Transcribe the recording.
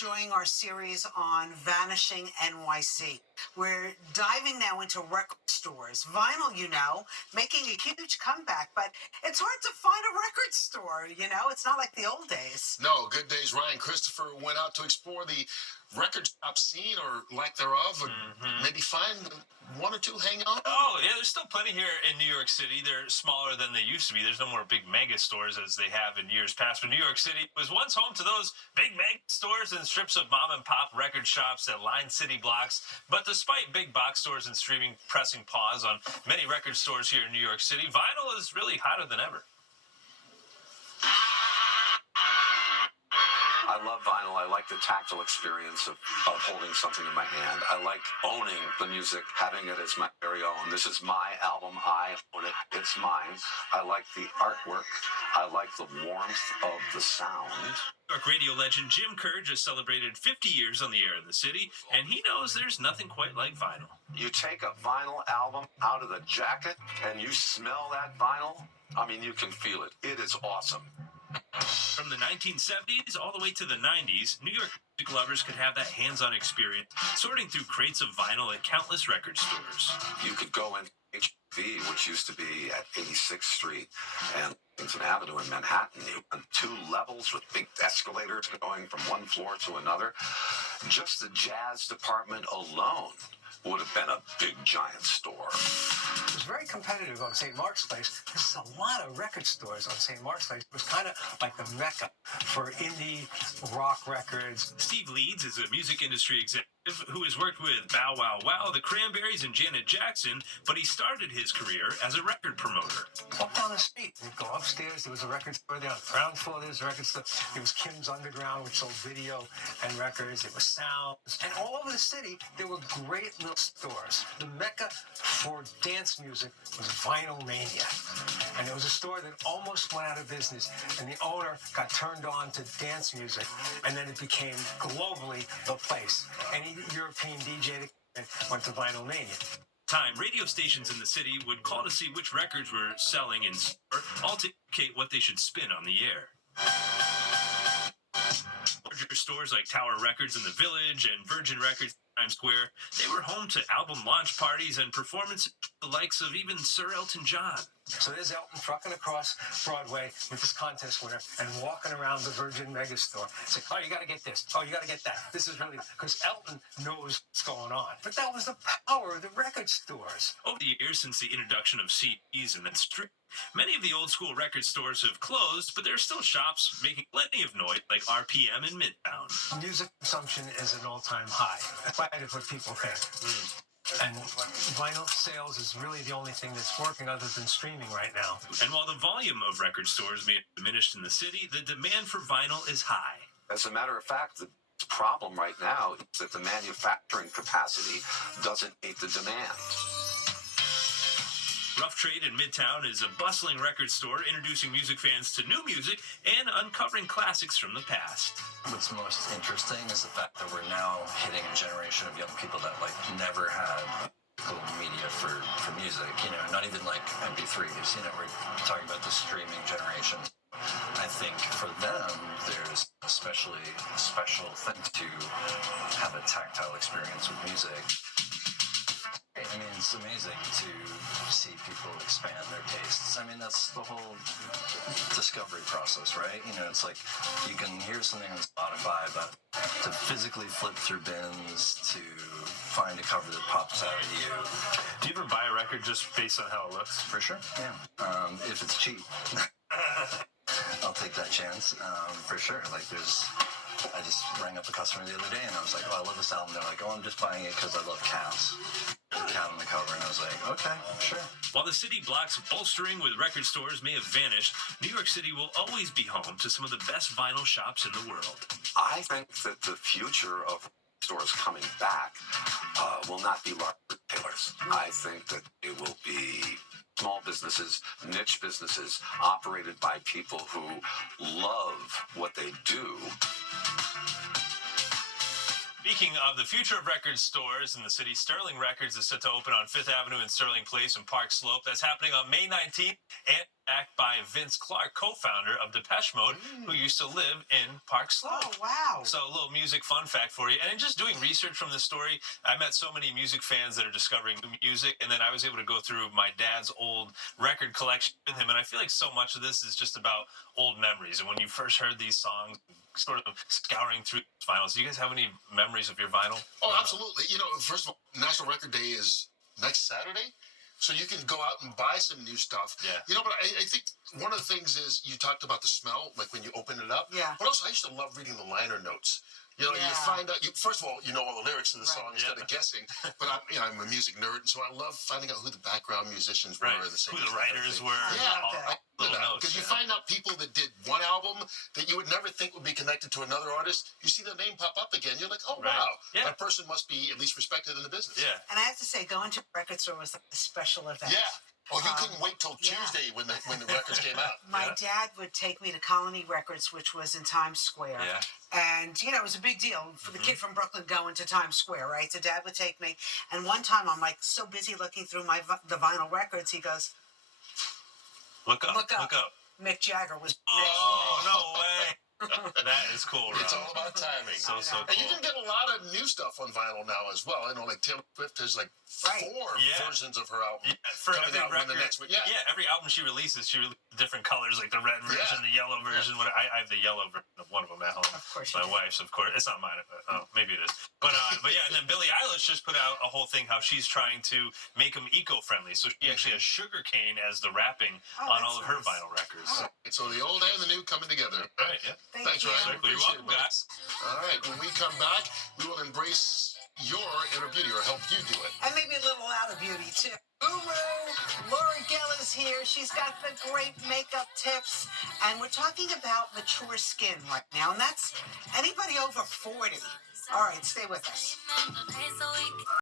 enjoying our series on Vanishing NYC. We're diving now into record stores. Vinyl, making a huge comeback, but it's hard to find a record store, It's not like the old days. No, good days. Ryan Christopher went out to explore the record shop scene or lack thereof, and maybe find one or two hang on. Oh, yeah, there's still plenty here in New York City. They're smaller than they used to be. There's no more big mega stores as they have in years past. But New York City was once home to those big mega stores and strips of mom and pop record shops that line city blocks. But despite big box stores and streaming pressing pause on many record stores here in New York City, vinyl is really hotter than ever. I love vinyl. I like the tactile experience of holding something in my hand. I like owning the music, having it as my very own. This is my album. I own it. It's mine. I like the artwork. I like the warmth of the sound. New York radio legend Jim Kerr just celebrated 50 years on the air in the city, and he knows there's nothing quite like vinyl. You take a vinyl album out of the jacket and you smell that vinyl. I mean, you can feel it. It is awesome. From the 1970s all the way to the 90s, New York music lovers could have that hands-on experience sorting through crates of vinyl at countless record stores. You could go in HV, which used to be at 86th Street and Washington Avenue in Manhattan. You went 2 levels with big escalators going from one floor to another. Just the jazz department alone would have been a big, giant store. It was very competitive on St. Mark's Place. There's a lot of record stores on St. Mark's Place. It was kind of like the mecca for indie rock records. Steve Leeds is a music industry executive who has worked with Bow Wow Wow, the Cranberries, and Janet Jackson, but he started his career as a record promoter. Up down the street, we'd go upstairs, there was a record store there. On the ground floor, there was a record store. There was Kim's Underground, which sold video and records. There was sounds. And all over the city, there were great little stores. The mecca for dance music was Vinyl Mania. And it was a store that almost went out of business, and the owner got turned on to dance music, and then it became globally the place. Any European DJ that went to Vinyl Mania. Radio stations in the city would call to see which records were selling in store, all to indicate what they should spin on the air. Larger stores like Tower Records in the Village and Virgin Records in Times Square, they were home to album launch parties and performances with the likes of even Sir Elton John. So there's Elton trucking across Broadway with this contest winner and walking around the Virgin Megastore. It's like, oh, you got to get this. Oh, you got to get that. This is really, because Elton knows what's going on. But that was the power of the record stores. Over the years since the introduction of CDs and then streaming, many of the old school record stores have closed, but there are still shops making plenty of noise like RPM in Midtown. Music consumption is an all-time high, despite of what people think. And vinyl sales is really the only thing that's working other than streaming right now. And while the volume of record stores may have diminished in the city, the demand for vinyl is high. As a matter of fact, the problem right now is that the manufacturing capacity doesn't meet the demand. Rough Trade in Midtown is a bustling record store introducing music fans to new music and uncovering classics from the past. What's most interesting is the fact that we're now hitting a generation of young people that never had media for music, not even MP3s, we're talking about the streaming generation. I think for them, there's especially a special thing to have a tactile experience with music. I mean, it's amazing to see people expand their tastes. I mean, that's the whole discovery process, right? It's like you can hear something on Spotify, but to physically flip through bins, to find a cover that pops out at you. Do you ever buy a record just based on how it looks? For sure, yeah. If it's cheap. I'll take that chance, for sure. I just rang up a customer the other day, and I was like, oh, I love this album. They're like, oh, I'm just buying it because I love Cats. Cat on the cover, and I was like, okay, sure. While the city blocks bolstering with record stores may have vanished, New York City will always be home to some of the best vinyl shops in the world. I think that the future of stores coming back will not be large retailers. I think that it will be small businesses, niche businesses, operated by people who love what they do. Speaking of the future of record stores in the city, Sterling Records is set to open on Fifth Avenue and Sterling Place in Park Slope. That's happening on May 19th, and backed by Vince Clarke, co-founder of Depeche Mode, who used to live in Park Slope. Oh, wow. So a little music fun fact for you. And in just doing research from this story, I met so many music fans that are discovering new music, and then I was able to go through my dad's old record collection with him, and I feel like so much of this is just about old memories. And when you first heard these songs, sort of scouring through vinyls, do you guys have any memories of your vinyl? Oh, absolutely. You know, first of all, National Record Day is next Saturday. So you can go out and buy some new stuff. Yeah. You know, but I think one of the things is you talked about the smell, like when you open it up. Yeah. But also, I used to love reading the liner notes. You know, you find out. First of all, you know all the lyrics of the song instead of guessing. But I'm a music nerd, and so I love finding out who the background musicians were, Right. the singers, Who the writers were. Yeah, Little notes, because you find out people that did one album that you would never think would be connected to another artist. You see their name pop up again, you're like, oh wow, that person must be at least respected in the business. Yeah. And I have to say, going to a record store was like a special event. Yeah. Oh, you couldn't wait till Tuesday when the records came out. My dad would take me to Colony Records, which was in Times Square. Yeah. And, you know, it was a big deal for the kid from Brooklyn going to Times Square, right? So Dad would take me. And one time I'm like so busy looking through the vinyl records, he goes, Look up. Look up. Mick Jagger was Oh, no way. That is cool, Rob. It's all about timing. So cool. And you can get a lot of new stuff on vinyl now as well. I know, like Taylor Swift has like 4 versions of her album for coming every out when record. the next one. Yeah. Every album she releases different colors, like the red version, the yellow version. I have the yellow version of one of them at home. Of course, my wife's, of course. It's not mine. Maybe it is. But yeah, and then Billie Eilish just put out a whole thing how she's trying to make them eco-friendly. So she actually has sugar cane as the wrapping on all of her vinyl records. So the old and the new coming together. Right. Yeah. Thanks, Ryan. You're welcome, guys. All right. When we come back, we will embrace your inner beauty or help you do it. And maybe a little out of beauty, too. Guru, Laura Geller's here. She's got the great makeup tips. And we're talking about mature skin right now. And that's anybody over 40. All right, stay with us.